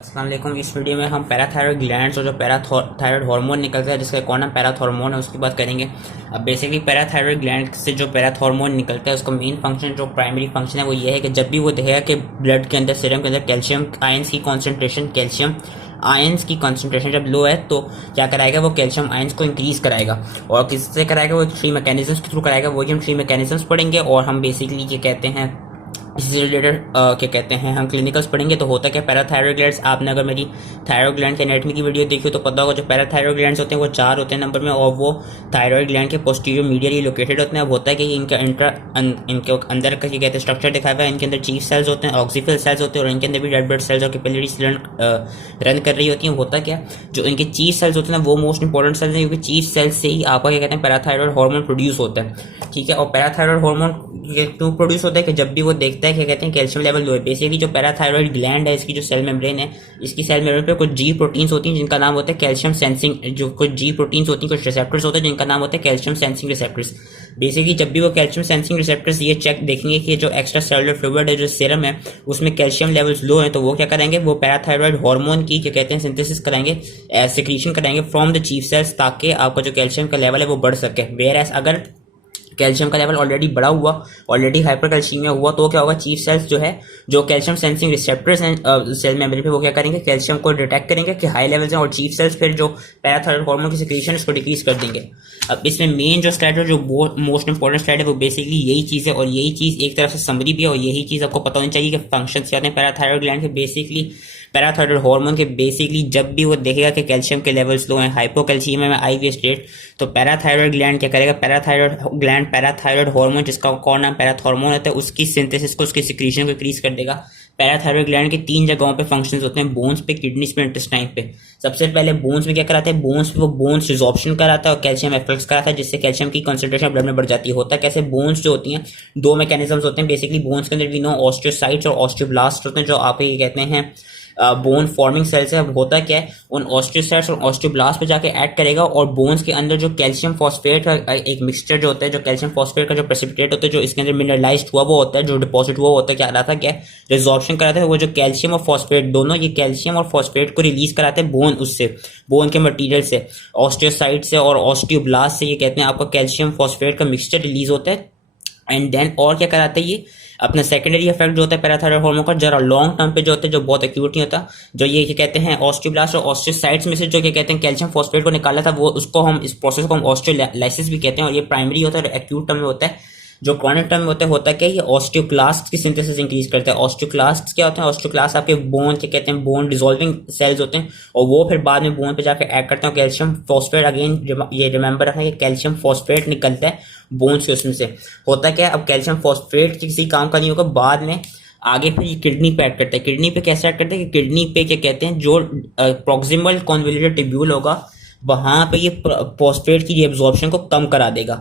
अस्सलाम वालेकुम। इस वीडियो में हम पैराथायरॉयड ग्लैंड्स और जो पैराथायरॉयड हार्मोन निकलता है जिसका कौन नाम पैराथॉर्मोन है उसकी बात करेंगे। अब बेसिकली पैराथायरॉयड ग्लैंड से जो पैराथॉर्मोन निकलता है उसका मेन फंक्शन जो प्राइमरी फंक्शन है वो ये है कि जब भी वो देखेगा कि ब्लड के अंदर सीरम के अंदर कैल्शियम आयंस की कॉन्सेंट्रेशन जब लो है तो क्या कराएगा, वो कैल्शियम आयंस को इंक्रीज कराएगा। और किससे कराएगा, वो थ्री मैकेनिज्म्स के थ्रू कराएगा। वही हम थ्री मैकेनिज्म्स पढ़ेंगे और हम बेसिकली ये कहते हैं इससे रिलेटेड क्या कहते हैं हम क्लिनिकल्स पढ़ेंगे। तो होता क्या, पैराथायरॉयड ग्लैंड्स, आपने अगर मेरी थायरॉयड ग्लैंड के एनाटॉमी की वीडियो देखी हो तो पता होगा जो पैराथायरॉयड ग्लैंड्स होते हैं वो 4 होते हैं नंबर में, और वो थायरॉयड ग्लैंड के पोस्टीरियर मीडियली लोकेटेड होते हैं। अब होता है कि इनके इनके अंदर का क्या कहते हैं स्ट्रक्चर दिखाया हुआ है। इनके अंदर चीफ सेल्स होते हैं, ऑक्सीफिल सेल्स होते हैं और इनके अंदर भी रेड ब्लड सेल्स और कैपिलरीज रन कर रही होती हैं। होता क्या, जो इनके चीफ सेल्स होते हैं ना वो मोस्ट इंपॉर्टेंट सेल्स हैं, क्योंकि चीफ सेल्स से ही आपका क्या कहते हैं पैराथायरॉयड हार्मोन प्रोड्यूस होता है। ठीक है, और पैराथायरॉयड हार्मोन क्यों प्रोड्यूस होता है कि जब भी वो देखता है क्या कहते हैं कैल्शियम लेवल लो है। बेसिकली जो पैराथायरॉयड ग्लैंड है इसकी जो सेल मेम्ब्रेन है, इसकी सेल मेम्ब्रेन पे कुछ जी प्रोटीन्स होती हैं जिनका नाम होता है कैल्शियम सेंसिंग, जो कुछ जी प्रोटीन्स होती हैं, कुछ रिसेप्टर्स होते हैं जिनका नाम होता है कैल्शियम सेंसिंग रिसेप्टर्स। बेसिकली जब भी वो कैल्शियम सेंसिंग रिसेप्टर्स ये चेक देखेंगे कि जो एक्स्ट्रा सेलुलर फ्लूइड है, जो सीरम है, उसमें कैल्शियम लेवल्स लो है, तो वो क्या करेंगे, वो पैराथायरॉयड हार्मोन की क्या कहते हैं सिंथेसिस कराएंगे, सिक्रीशन कराएंगे फ्रॉम द चीफ सेल्स, ताकि आपका जो कैल्शियम का लेवल है वो बढ़ सके। वेयर एज अगर कैल्शियम का लेवल ऑलरेडी बढ़ा हुआ, ऑलरेडी हाइपर कैल्शियमिया हुआ, तो क्या होगा, चीफ सेल्स जो है, जो कैल्शियम सेंसिंग रिसेप्टर्स हैं सेल मेम्ब्रेन पे, वो क्या करेंगे, कैल्शियम को डिटेक्ट करेंगे कि हाई लेवल्स हैं, और चीफ सेल्स फिर जो पैराथायरॉयड हार्मोन की सिक्रीशन उसको डिक्रीज कर देंगे। अब इसमें मेन जो स्लाइड है, जो मोस्ट इंपॉर्टेंट स्लाइड है, वो बेसिकली यही चीज़ है, और यही चीज़ एक तरफ से समरी भी है, और यही चीज़ आपको पता होनी चाहिए कि फंक्शन क्या होते हैं पैराथायरॉयड ग्लैंड के। बेसिकली पैराथायरॉयड हार्मोन के बेसिकली जब भी वो देखेगा कि कैल्शियम के लेवल्स लो हैं, हाइपोकैल्सीमिया में आईवी स्टेट, तो पैराथायरॉयड ग्लैंड क्या करेगा, पैराथायरॉयड ग्लैंड पैराथायरॉयड हार्मोन जिसका कौन नाम पैराथॉर्मोन होता है उसकी सिंथेसिस को, उसकी सिक्रीशन को इंक्रीज कर देगा। पैराथायरॉयड ग्लैंड के 3 जगहों पे फंक्शंस होते हैं, बोन्स पे, किडनीज पे, इंटेस्टाइन पे। सबसे पहले बोन्स में क्या कराते हैं, बोन्स पे वो बोन्स रिजॉर्प्शन कराता है और कैल्शियम एफेक्ट्स कराता है, जिससे कैल्शियम की कंसंट्रेशन ब्लड में बढ़ जाती है। होता है कैसे, बोन्स जो होती हैं 2 मैकेनिज्म्स होते हैं बेसिकली बोन्स के अंदर, भी नो ऑस्टियोसाइट्स और ऑस्टियोब्लास्ट होते हैं, जो आप ये कहते हैं बोन फॉर्मिंग सेल्स है। अब होता क्या है, उन ऑस्टियोसाइट्स और ऑस्टियोब्लास्ट पे जाके ऐड करेगा, और बोन्स के अंदर जो कैल्शियम फॉस्फेट का एक मिक्सचर जो होता है, जो कैल्शियम फॉस्फेट का जो प्रेसिपिटेट होता है, जो इसके अंदर मिनरलाइज्ड हुआ वो होता है, जो डिपॉजिट हुआ होता है, क्या आता है, क्या रिजॉर्प्शन कराता है, वो जो कैल्शियम और फॉस्फेट दोनों, ये कैल्शियम और फॉस्फेट को रिलीज कराते हैं बोन, उससे बोन के मटीरियल से, ऑस्टियोसाइट से और ऑस्टियोब्लास्ट से, ये कहते हैं आपका कैल्शियम फॉस्फेट का मिक्सचर रिलीज होता है। एंड देन और क्या कराता है, ये अपना सेकेंडरी इफेक्ट जो होता है पैराथायरॉयड हार्मोन का, जरा लॉन्ग टर्म पे जो होता है, जो बहुत एक्यूट नहीं होता, जो ये क्या कहते हैं ऑस्टियोब्लास्ट और ऑस्टियोसाइट्स में से जो क्या कहते हैं कैल्शियम फॉस्फेट को निकाला था, वो उसको हम, इस प्रोसेस को हम ऑस्टियोलाइसिस भी कहते हैं, और ये प्राइमरी होता है, एक्यूट टर्म में होता है। जो क्रॉनिक टर्म में होता है क्या, ये ऑस्टियोक्लास्ट की सिंथेसिस इंक्रीज करता है। ऑस्टियोक्लास्ट क्या होते हैं, ऑस्टियोक्लास्ट आपके बोन के कहते हैं बोन डिसॉल्विंग सेल्स होते हैं, और वो फिर बाद में बोन पे जाकर ऐड करते हैं कैल्शियम फॉस्फेट। अगेन ये रिमेंबर रखना कि कैल्शियम फॉस्फेट निकलता है बोन्स के उसमें से। होता क्या है, अब कैल्शियम फॉस्फेट किसी काम का नहीं होगा, बाद में आगे फिर ये किडनी पे ऐड करता है। किडनी पे कैसे ऐड करता है कि किडनी पे क्या कहते हैं, जो प्रॉक्सिमल कॉन्वोल्यूटेड ट्यूब्यूल होगा, वहां पे ये फॉस्फेट की एब्जॉर्प्शन को कम करा देगा,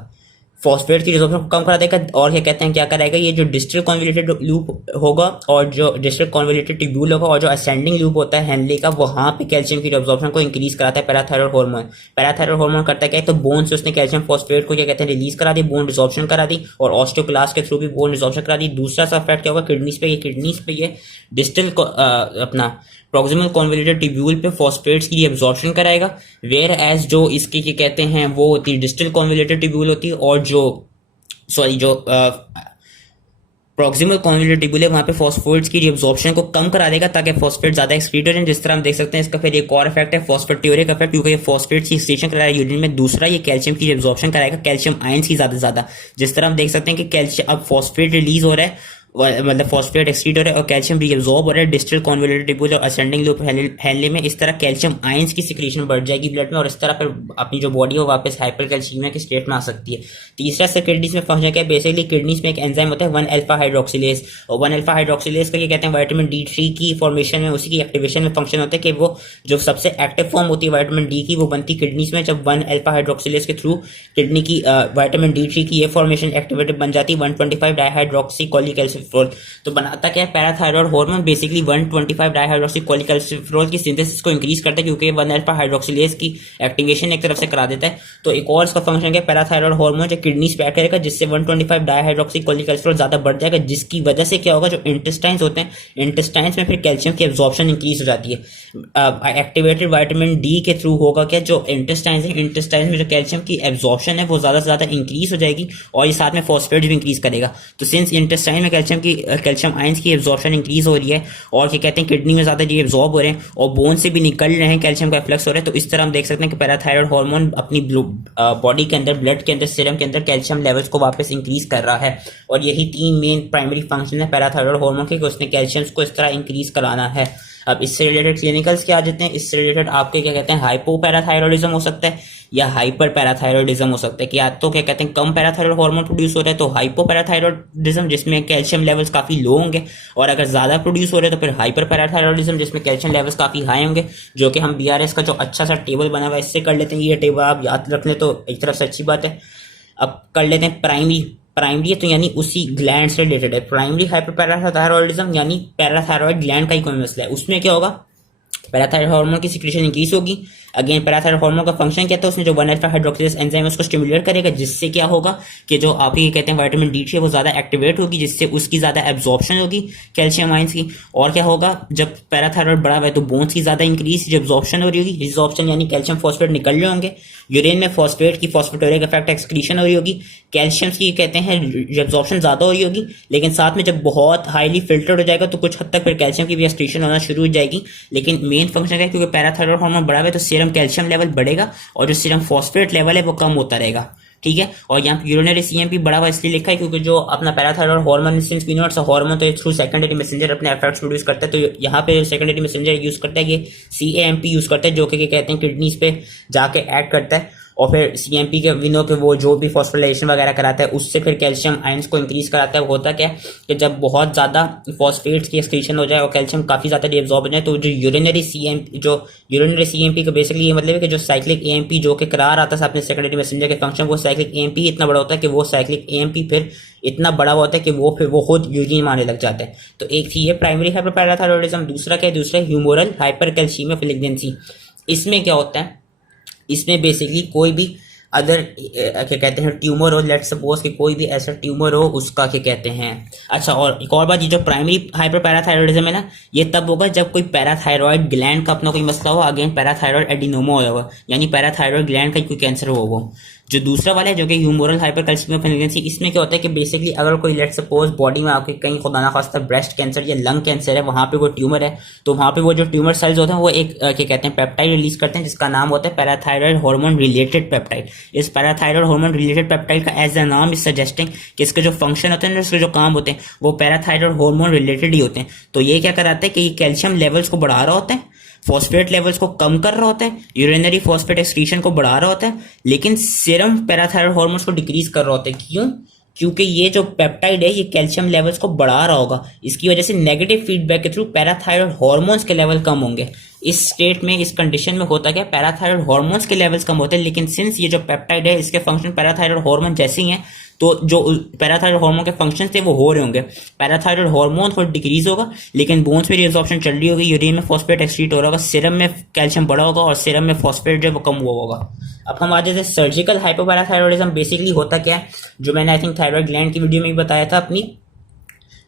फॉस्फेट की रिजॉर्प्शन को कम करा देगा। और क्या कहते हैं, क्या कराएगा, ये जो डिस्टल कॉन्वोल्यूटेड लूप होगा, और जो डिस्टल कॉन्वोल्यूटेड ट्यूब्यूल होगा, और जो असेंडिंग लूप होता है हेनले का, वहां पे कैल्शियम की एब्जॉर्प्शन को इंक्रीज कराता है पैराथायरॉयड हार्मोन। पैराथायरॉयड हार्मोन करता क्या है, तो बोन से उसने कैल्शियम फॉस्फेट को क्या कहते हैं रिलीज करा दी, बोन रिजॉर्प्शन करा दी, और ऑस्टियोक्लास्ट के थ्रू भी बोन रिजॉर्प्शन करा दी। दूसरा सा इफेक्ट क्या होगा किडनीज पे ये डिस्टल अपना प्रॉक्सिमल कॉन्वोल्यूटेड ट्यूब्यूल पे फॉस्फेट्स की एब्जॉर्प्शन कराएगा। वेयर एज जो इसकी क्या कहते हैं वो होती है डिस्टल कॉन्वोल्यूटेड ट्यूब्यूल होती है, और जो प्रॉक्सिमल कॉन्वोल्यूटेड ट्यूब्यूल है, वहाँ पे फॉस्फेट्स की एब्जॉर्प्शन को कम करा देगा, ताकि फॉस्फेट ज्यादा एक्सक्रीट हो जाए। जिस तरह हम देख सकते हैं, इसका फिर एक और इफेक्ट है फॉस्फेटियोरिक इफेक्ट, क्योंकि ये फॉस्फेट्स की एक्सक्रीशन कराएगा यूरिन में। दूसरा, ये कैल्शियम की एब्जॉर्प्शन कराएगा, कैल्शियम आयंस की ज्यादा। जिस तरह हम देख सकते हैं कि कैल्शियम अब फॉस्फेट रिलीज हो रहा है, मतलब फॉस्फेट एक्सक्रीट हो रहा है, और कैल्शियम रीअब्सॉर्ब हो रहा है डिस्टल कॉन्वोल्यूटेड ट्यूब्यूल और असेंडिंग लूप हेनले में। इस तरह कैल्शियम आयंस की सिक्रीशन बढ़ जाएगी ब्लड में, और इस तरह फिर अपनी जो बॉडी हो वापस हाइपर कैल्शियमिया के स्टेट में आ सकती है। तीसरा से किडनीज में फंक्शन क्या है, बेसिकली किडनीज में एक एंजाइम होता है 1 अल्फा हाइड्रोक्सिलेज, और 1 अल्फा हाइड्रोक्सिलेज का ये कहते हैं विटामिन D3 की फॉर्मेशन में, उसी की एक्टिवेशन में फंक्शन होता है, कि वो जो सबसे एक्टिव फॉर्म होती है विटामिन D की, वो बनती किडनीज में जब 1 अल्फा हाइड्रोक्सिलेज के थ्रू किडनी की विटामिन D3 की ये फॉर्मेशन एक्टिवेटेड बन जाती है 125 डाइहाइड्रोक्सी कोलेकोलेस्टेरोल। तो बनाता क्या है, पैराथायरॉयड हार्मोन बेसिकली 125 डाइहाइड्रोक्सी कोलेकोलेस्टेरोल की सिंथेसिस को इंक्रीज करता है, क्योंकि 1 अल्फा हाइड्रोक्सिलेज की एक्टिवेशन एक तरफ से करा देता है। तो एक और इसका फंक्शन क्या है, पैराथायरॉयड हार्मोन जो किडनी पे एक्ट करेगा, जिससे 125 डाइहाइड्रोक्सी कोलेकोलेस्टेरोल ज्यादा बढ़ जाएगा, जिसकी वजह से क्या होगा, जो इंटेस्टाइन्स होते हैं, इंटेस्टाइन्स में फिर कैल्शियम की एब्जॉर्प्शन इंक्रीज हो जाती है। एक्टिवेटेड विटामिन डी के थ्रू होगा क्या, जो इंटेस्टाइन्स है, इंटेस्टाइन्स में जो कैल्शियम की एब्जॉर्प्शन है वो ज्यादा से ज्यादा इंक्रीज हो जाएगी, और ये साथ में फॉस्फेट्स भी इंक्रीज करेगा। तो सिंस इंटेस्टाइन में कैल्शियम आयंस की एब्जॉर्प्शन इंक्रीज हो रही है, और क्या कहते हैं किडनी में ज्यादा ये एब्जॉर्ब हो रहे हैं, और बोन से भी निकल रहे हैं, कैल्शियम का फ्लक्स हो रहा है, तो इस तरह हम देख सकते हैं कि पैराथायरॉयड हार्मोन अपनी बॉडी के अंदर, ब्लड के अंदर, सीरम के अंदर कैल्शियम लेवल्स को वापस इंक्रीज कर रहा है। और यही 3 मेन प्राइमरी फंक्शन है पैराथायरॉयड हार्मोन के, उसने कैल्शियम को इस तरह इंक्रीज कराना है। अब इससे रिलेटेड क्लिनिकल्स क्या आ जाते हैं, इससे रिलेटेड आपके क्या कहते हैं, हाइपोपैराथायरॉयडिज्म हो सकता है या हाइपर पैराथायरॉयडिज्म हो सकता है, कि या तो क्या कहते हैं कम पैराथायरॉयड हार्मोन प्रोड्यूस हो रहा है तो हाइपोपैराथायरॉयडिज्म, जिसमें कैल्शियम लेवल्स काफी लो होंगे, और अगर ज्यादा प्रोड्यूस हो रहे हैं तो फिर हाइपर पैराथायरॉयडिज्म, जिसमें कैल्शियम लेवल्स काफी हाई होंगे, जो कि हम बीआरएस का जो अच्छा सा टेबल बना हुआ है इससे कर लेते हैं। ये टेबल आप याद रख लें तो एक तरफ से अच्छी बात है। अब कर लेते हैं प्राइमरी तो यानी उसी ग्लैंड से रिलेटेड है। प्राइमरी हाइपरपैराथायरॉयडिज्म यानी पैराथायरॉयड ग्लैंड का ही कोई मसला है। उसमें क्या होगा, पैराथायरॉयड हार्मोन की सिक्रेशन इंक्रीज होगी। अगेन पैराथायरॉयड हार्मोन का फंक्शन क्या था, उसने जो 1 अल्फा हाइड्रोक्सिलेज एंजाइम उसको स्टिमुलेट करेगा, जिससे क्या होगा कि जो आप ये कहते हैं विटामिन डी है वो ज्यादा एक्टिवेट होगी, जिससे उसकी ज्यादा एब्जॉर्प्शन होगी कैल्शियम आयंस की। और क्या होगा, जब पैराथायरॉयड बढ़ा हुआ है तो बोन्स की ज्यादा इंक्रीज, जो एब्जॉर्प्शन हो रही होगी, रिजॉर्प्शन यानी कैल्शियम फॉस्फेट निकल रहे होंगे, यूरिन में फॉस्फेट की फॉस्फेटोरिक इफेक्ट एक्सक्रीशन हो रही होगी, कैल्शियम की कहते हैं एब्जॉर्प्शन ज्यादा हो रही होगी। लेकिन साथ में जब बहुत हाईली फिल्टर्ड हो जाएगा तो कुछ हद तक फिर कैल्शियम की भी एक्सक्रीशन होना शुरू हो जाएगी। लेकिन मेन फंक्शन है, क्योंकि पैराथायरॉयड हार्मोन बढ़ा हुआ है तो सीरम कैल्शियम लेवल बढ़ेगा और जो सीरम फॉस्फेट लेवल है वो कम होता रहेगा। ठीक है, और यहाँ पे यूरिनरी सीएमपी बढ़ा हुआ इसलिए लिखा है क्योंकि जो अपना पैराथायरॉयड हार्मोन हार्मोन तो ये थ्रू सेकेंडरी मैसेंजर अपने इफेक्ट्स प्रोड्यूस करता है। तो यहाँ पे सेकेंडरी मैसेंजर यूज करता है, ये सीएमपी यूज करता है, जो कि कहते हैं किडनीज पे जाके ऐड करता है, और फिर सीएमपी के विनो के वो जो भी फॉस्फोराइलेशन वगैरह कराता है उससे फिर कैल्शियम आयंस को इंक्रीज कराता है। होता क्या है कि जब बहुत ज्यादा फॉस्फेट्स की एक्सक्रीशन हो जाए और कैल्शियम काफी ज्यादा डिअब्सॉर्ब हो जाए तो जो यूरिनरी सीएमपी का बेसिकली ये मतलब है कि जो साइक्लिक एएमपी जो कि करार आता है अपने सेकेंडरी मैसेंजर के फंक्शन, वो साइक्लिक एएमपी इतना बड़ा होता है कि वो साइक्लिक एएमपी फिर इतना बड़ा होता है कि वो खुद यूरिन मारने लग जाता है। तो एक थी ये प्राइमरी हाइपरपैराथायरॉयडिज्म, दूसरा क्या है, दूसरा ह्यूमोरल हाइपरकैल्सीमिया फिलिग्नेंसी। इसमें क्या होता है, इसमें बेसिकली कोई भी अदर क्या कहते हैं ट्यूमर हो, लेट सपोज कि कोई भी ऐसा ट्यूमर हो उसका क्या कहते हैं। अच्छा, और एक और बात, ये जो प्राइमरी हाइपरपैराथायरॉयडिज्म है ना, ये तब होगा जब कोई पैराथायरॉयड ग्लैंड का अपना कोई मसला हो, अगेन पैराथायरॉयड एडिनोमा हो जाएगा, यानी पैराथायरॉयड ग्लैंड का कोई कैंसर हो। वो जो दूसरा वाला है जो कि ह्यूमोरल हाइपरकैल्सीमिया फिलिग्नेंसी, इसमें क्या होता है कि बेसिकली अगर कोई लेट सपोज बॉडी में आपके कहीं खुदा ना खास्ता ब्रेस्ट कैंसर या लंग कैंसर है, वहां पे कोई ट्यूमर है, तो वहां पे वो जो ट्यूमर सेल्स होते हैं वो एक क्या कहते हैं पेप्टाइड रिलीज करते हैं जिसका नाम होता है पैराथायरॉयड हार्मोन रिलेटेड पेप्टाइड। इस पैराथायरॉयड हार्मोन रिलेटेड पेप्टाइड का एज अ नाम इज सजेस्टिंग कि इसके जो फंक्शन होते हैं, इसके जो काम होते हैं वो पैराथायरॉयड हार्मोन रिलेटेड ही होते हैं। तो ये क्या कराता है कि ये कैल्शियम लेवल्स को बढ़ा रहा होता है, फॉस्फेट लेवल्स को कम कर रहा होता है, यूरिनरी फॉस्फेट एक्सक्रीशन को बढ़ा रहा होता है, लेकिन सीरम पैराथायरॉयड हार्मोन्स को डिक्रीज कर रहा होता है। क्यों? क्योंकि ये जो पेप्टाइड है ये कैल्शियम लेवल्स को बढ़ा रहा होगा, इसकी वजह से नेगेटिव फीडबैक के थ्रू पैराथायरॉयड हार्मोन्स के लेवल कम होंगे। इस स्टेट में, इस कंडीशन में होता क्या, पैराथायरॉयड हार्मोन्स के लेवल्स कम होते हैं, लेकिन सिंस ये जो पेप्टाइड है इसके फंक्शन पैराथायरॉयड हार्मोन जैसे ही हैं, तो जो पैराथायरॉयड हार्मोन के फंक्शन थे वो हो रहे होंगे। पैराथायरॉयड हार्मोन थोड़ा डिक्रीज होगा, लेकिन बोन्स में रिअब्सॉर्प्शन चल रही होगी, यूरिन में फॉस्फेट एक्सक्रीट हो रहा होगा, सीरम में कैल्शियम बढ़ा होगा और सीरम में फॉस्फेट जो वो कम हुआ होगा। अब हम आ जाते हैं सर्जिकल हाइपोपैराथायरॉयडिज्म। बेसिकली होता क्या है, जो मैंने आई थिंक थायराइड ग्लैंड की वीडियो में भी बताया था अपनी,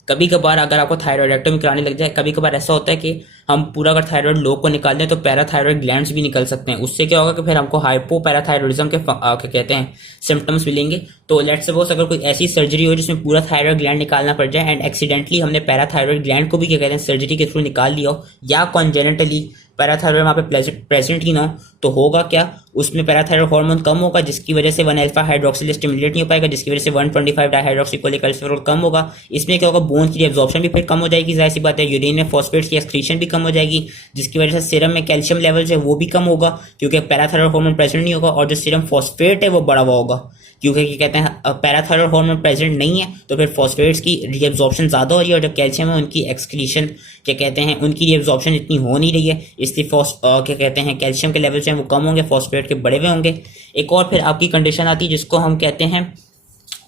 कभी कभार अगर आपको थायराइडेक्टोमी कराने लग जाए, कभी कभार ऐसा होता है कि हम पूरा अगर थायराइड लोब को निकाल दें तो पैराथायराइड ग्लैंड्स भी निकल सकते हैं। उससे क्या होगा कि फिर हमको हाइपोपैराथायरॉयडिज्म के क्या कहते हैं सिम्टम्स मिलेंगे। तो लेट्स सपोज अगर कोई ऐसी सर्जरी हो जिसमें पूरा थायराइड ग्लैंड निकालना पड़ जाए एंड एक्सीडेंटली हमने पैराथायराइड ग्लैंड को भी क्या कहते हैं सर्जरी के थ्रू निकाल लिया हो, या कॉन्जेनिटली पैराथायरॉयड वहाँ पे प्रेजेंट ही ना हो, तो होगा क्या, उसमें पैराथायरॉयड हार्मोन कम होगा जिसकी वजह से 1 अल्फा हाइड्रोक्सिल स्टिमुलेट नहीं हो पाएगा, जिसकी वजह से 125 डाइहाइड्रोक्सीकोलेकोलेस्टेरोल कम होगा। इसमें क्या होगा, बोन की एब्जॉर्प्शन भी फिर कम हो जाएगी, जाहिर सी बात है। यूरिन में फॉस्फेट्स की एक्सक्रीशन भी कम हो जाएगी, जिसकी वजह से सीरम में कैल्शियम लेवल जो है वो भी कम होगा क्योंकि पैराथायरॉयड हार्मोन प्रेजेंट नहीं होगा, और जो सीरम फॉस्फेट है वो बढ़ा हुआ होगा क्योंकि क्या कहते हैं पैराथायरॉयड हार्मोन प्रेजेंट नहीं है, तो फिर फॉस्फेट्स की रीअब्जॉर्प्शन ज्यादा हो रही है, और जो कैल्शियम है उनकी एक्सक्रीशन क्या कहते हैं उनकी रीअब्जॉर्प्शन इतनी हो नहीं रही है, इसलिए क्या कहते हैं कैल्शियम के लेवल जो है वो कम होंगे, फॉस्फेट के बढ़े हुए होंगे। एक और फिर आपकी कंडीशन आती है जिसको हम कहते हैं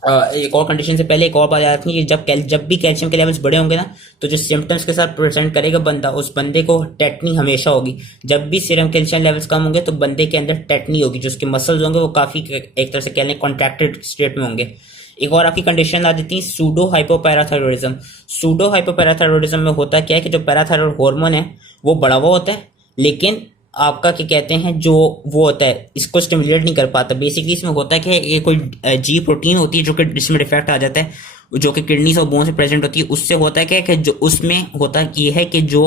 एक और कंडीशन से पहले एक और बात याद रखनी कि जब भी कैल्शियम के लेवल्स बड़े होंगे ना, तो जो सिम्टम्स के साथ प्रेजेंट करेगा बंदा, उस बंदे को टेटनी हमेशा होगी। जब भी सीरम कैल्शियम लेवल्स कम होंगे तो बंदे के अंदर टेटनी होगी, जो उसके मसल्स होंगे वो काफी एक तरह से कह लें कॉन्ट्रैक्टेड स्टेट में होंगे। एक और आपकी कंडीशन आ जाती है सूडो हाइपोपैराथायरॉइडिज्म। सूडो हाइपोपैराथायरॉइडिज्म में होता क्या है कि जो पैराथायरॉइड हार्मोन है वो बढ़ा हुआ होता है, लेकिन आपका क्या कहते हैं जो वो होता है इसको स्टिमुलेट नहीं कर पाता। बेसिकली इसमें होता है कि ये कोई जी प्रोटीन होती है जो कि जिसमें डिफेक्ट आ जाता है, जो कि किडनीज और बोन्स में प्रेजेंट होती है। उससे होता है क्या कि जो उसमें होता ये है कि जो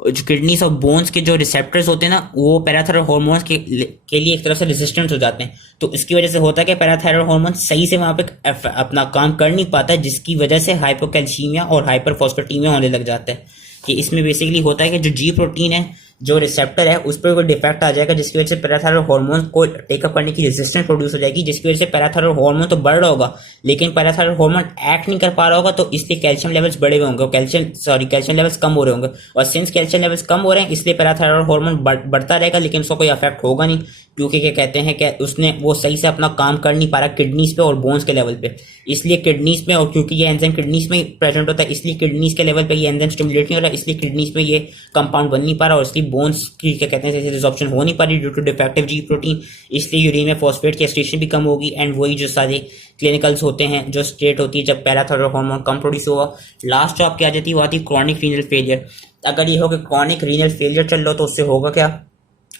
किडनीज और बोन्स के जो रिसेप्टर्स होते हैं ना, वो पैराथायरॉइड हार्मोन्स के लिए एक तरह से रेजिस्टेंट हो जाते हैं। तो इसकी वजह से होता है कि पैराथायरॉइड हार्मोन सही से वहां पे अपना काम कर नहीं पाता है, जिसकी वजह से हाइपोकैल्सीमिया और हाइपरफॉस्फेटीमिया होने लग जाता है। कि इसमें बेसिकली होता है कि जो जी प्रोटीन है, जो रिसेप्टर है, उस पर कोई डिफेक्ट आ जाएगा, जिसकी वजह से पैराथायरॉइड हार्मोन को टेकअप करने की रेजिस्टेंस प्रोड्यूस हो जाएगी, जिसकी वजह से पैराथायरॉइड हार्मोन तो बढ़ रहा होगा लेकिन पैराथायरॉइड हार्मोन एक्ट नहीं कर पा रहा होगा, तो इसलिए कैल्शियम लेवल्स बढ़े हुए होंगे, कैल्शियम लेवल्स कम हो रहे होंगे। और सिंस कैल्शियम लेवल्स कम हो रहे हैं इसलिए पैराथायरॉइड हार्मोन बढ़ता रहेगा, लेकिन उसका कोई इफेक्ट होगा नहीं, क्योंकि क्या कहते हैं कि उसने वो सही से अपना काम कर नहीं पा रहा किडनीज पे और बोन्स के लेवल पे। इसलिए किडनीज में, और क्योंकि ये एंजाइम किडनीज में प्रेजेंट होता है, इसलिए किडनीज के लेवल पे ये एंजाइम स्टिमुलेट नहीं हो रहा, इसलिए किडनीज में ये कंपाउंड बन नहीं पा रहा, और इसलिए बोन्स की क्या कहते हैं रिजॉर्प्शन हो नहीं पा रही due to defective G protein. इसलिए यूरिन में फॉस्फेट की एक्सक्रीशन भी कम होगी। एंड वही जो सारे क्लिनिकल्स होते हैं, जो स्टेट होती है जब पैराथायरॉइड हार्मोन कम प्रोड्यूस होगा। लास्ट जो आपकी आ जाती है वो आती है क्रॉनिक रीनल फेलियर। अगर ये हो कि क्रॉनिक रीनल फेलियर चल रहा हो तो उससे होगा क्या,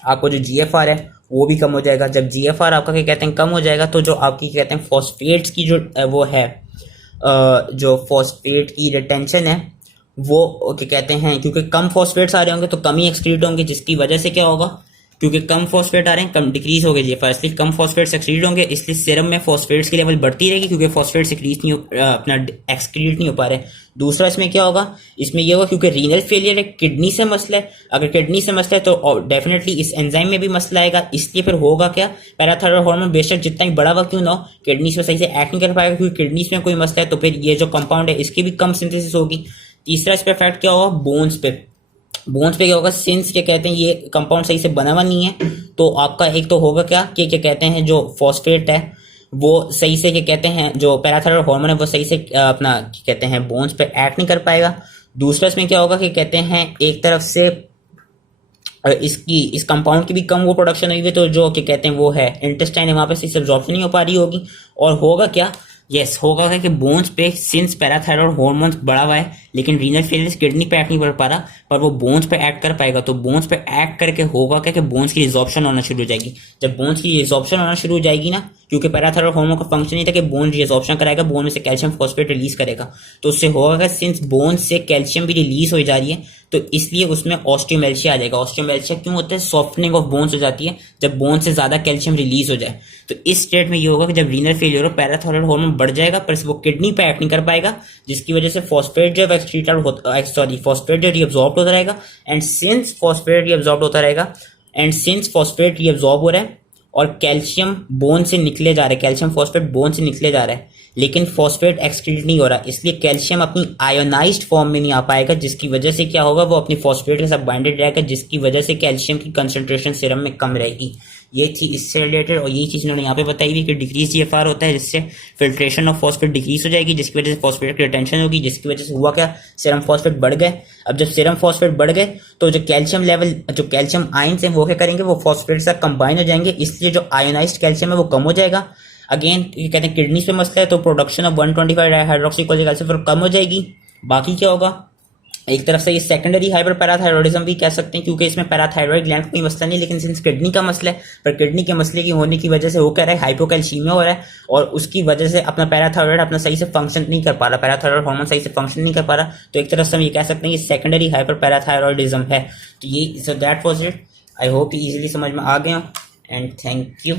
आपको जो जीएफआर है वो भी कम हो जाएगा। जब जीएफआर आपका क्या कहते हैं कम हो जाएगा, तो जो आपकी कहते हैं फॉस्फेट्स की जो वो है, जो फॉस्फेट की रिटेंशन है वो क्या कहते हैं, क्योंकि कम फॉस्फेट्स आ रहे होंगे तो कम ही एक्सक्रीट होंगे, जिसकी वजह से क्या होगा, क्योंकि कम फॉस्फेट आ रहे हैं कम डिक्रीज हो गए जीएफआर, इसलिए कम फॉस्फेट्स एक्सक्रीट होंगे, इसलिए सीरम में फॉस्फेट्स की लेवल बढ़ती रहेगी, क्योंकि फॉस्फेट्स एक्सक्रीट नहीं अपना एक्सक्रीट नहीं हो पा रहे। दूसरा इसमें क्या होगा, इसमें ये होगा क्योंकि रीनल फेलियर है, किडनी से मसला है, अगर किडनी से मसला है तो डेफिनेटली इस एंजाइम में भी मसला आएगा। इसलिए फिर होगा क्या, पैराथायरॉइड हार्मोन बेशक जितना ही बड़ा हुआ क्यों ना हो, किडनीज में सही से एक्ट नहीं कर पाएगा, क्योंकि किडनीज में कोई मसला है, तो फिर ये जो कंपाउंड है इसकी भी कम सिंथेसिस होगी। तीसरा इस पे इफेक्ट क्या होगा, बोन्स पे। बोन्स पे क्या होगा, सिंस क्या कहते हैं ये कंपाउंड सही से बना हुआ नहीं है, तो आपका एक तो होगा क्या कि क्या कहते हैं जो फॉस्फेट है वो सही से क्या कहते हैं, जो पैराथायरॉइड हार्मोन है वो सही से अपना क्या कहते हैं बोन्स पे एक्ट नहीं कर पाएगा। दूसरा इसमें क्या होगा कि कहते हैं एक तरफ से इस कंपाउंड की भी कम वो प्रोडक्शन हुई है, तो जो क्या कहते हैं वो है इंटेस्टाइन है वहां पे सही से एब्जॉर्प्शन नहीं हो पा रही होगी। और होगा क्या, होगा कि बोन्स पे सिंस पैराथायरॉइड हार्मोन्स बढ़ा हुआ है, लेकिन रीनल फेलियर किडनी पे एक्ट नहीं कर पा रहा, पर वो बोन्स पे एक्ट कर पाएगा। तो बोन्स पे एक्ट करके होगा क्या कि बोन्स की रिजॉर्प्शन होना शुरू हो जाएगी। जब बोन्स की रिजॉर्प्शन होना शुरू हो जाएगी ना, क्योंकि पैराथायरॉइड हार्मोन का फंक्शन नहीं था कि बोन रिजॉर्प्शन कराएगा, बोन में से कैल्शियम फॉस्फेट रिलीज करेगा, तो उससे होगा सिंस बोन से कैल्शियम भी रिलीज हो जा रही है, तो इसलिए उसमें ऑस्टियोमेल्शिया आ जाएगा। ऑस्टियोमेल्शिया क्यों होता है, सॉफ्टनिंग ऑफ बोन्स हो जाती है जब बोन से ज्यादा कैल्शियम रिलीज हो जाए। तो इस स्टेट में ये होगा कि जब रीनल फेलियर हो, पैराथायरॉइड हार्मोन बढ़ जाएगा पर वो किडनी पे एक्ट नहीं कर पाएगा, जिसकी वजह से फॉस्फेट जो फॉस्फेट जो रीअब्सॉर्ब होता रहेगा, एंड सिंस फॉस्फेट रीअब्सॉर्ब होता रहेगा एंड सिंस फॉस्फेट रीअब्सॉर्ब हो रहा है और कैल्शियम बोन से निकले जा रहा है, कैल्शियम फॉस्फेट बोन से निकले जा रहा है, लेकिन फॉस्फेट एक्सक्रीट नहीं हो रहा, इसलिए कैल्शियम अपनी आयोनाइज्ड फॉर्म में नहीं आ पाएगा, जिसकी वजह से क्या होगा वो अपनी फॉस्फेट के साथ बाइंडेड रहेगा, जिसकी वजह से कैल्शियम की कंसंट्रेशन सीरम में कम रहेगी। ये थी इससे रिलेटेड, और यही चीज इन्होंने यहाँ पे बताई हुई कि डिक्रीज जीएफआर होता है, जिससे फिल्ट्रेशन ऑफ फॉस्फेट डिक्रीज हो जाएगी, जिसकी वजह से फॉस्फेट की रिटेंशन होगी, जिसकी वजह से हुआ क्या, सीरम फॉस्फेट बढ़ गए। अब जब सीरम फॉस्फेट बढ़ गए तो जो कैल्शियम लेवल, जो कैल्शियम आयंस है वो क्या करेंगे, वो फॉस्फेट से कंबाइन हो जाएंगे, इसलिए जो आयोनाइज्ड कैल्शियम है वो कम हो जाएगा। अगेन कहते हैं किडनी पे मसला है, तो प्रोडक्शन ऑफ 125 हाइड्रोक्सीकोलिक एसिड फिर कम हो जाएगी। बाकी क्या होगा, एक तरफ से ये सेकेंडरी हाइपर पैराथायरॉइडिज्म भी कह सकते हैं, क्योंकि इसमें पैराथायरॉइड ग्लैंड कोई मसला नहीं, लेकिन सिंस किडनी का मसला है, पर किडनी के मसले की होने की वजह से वो कह रहा है हाइपोकैल्सीमिया हो रहा है, और उसकी वजह से अपना पैराथायरॉइड अपना सही से फंक्शन नहीं कर पा रहा, पैराथायरॉइड हार्मोन सही से फंक्शन नहीं कर पा रहा, तो एक तरफ से हम ये कह सकते हैं कि सेकेंडरी हाइपर पैराथायरॉइडिज्म है। तो ये so that was it. I hope easily समझ में आ गया, एंड थैंक यू।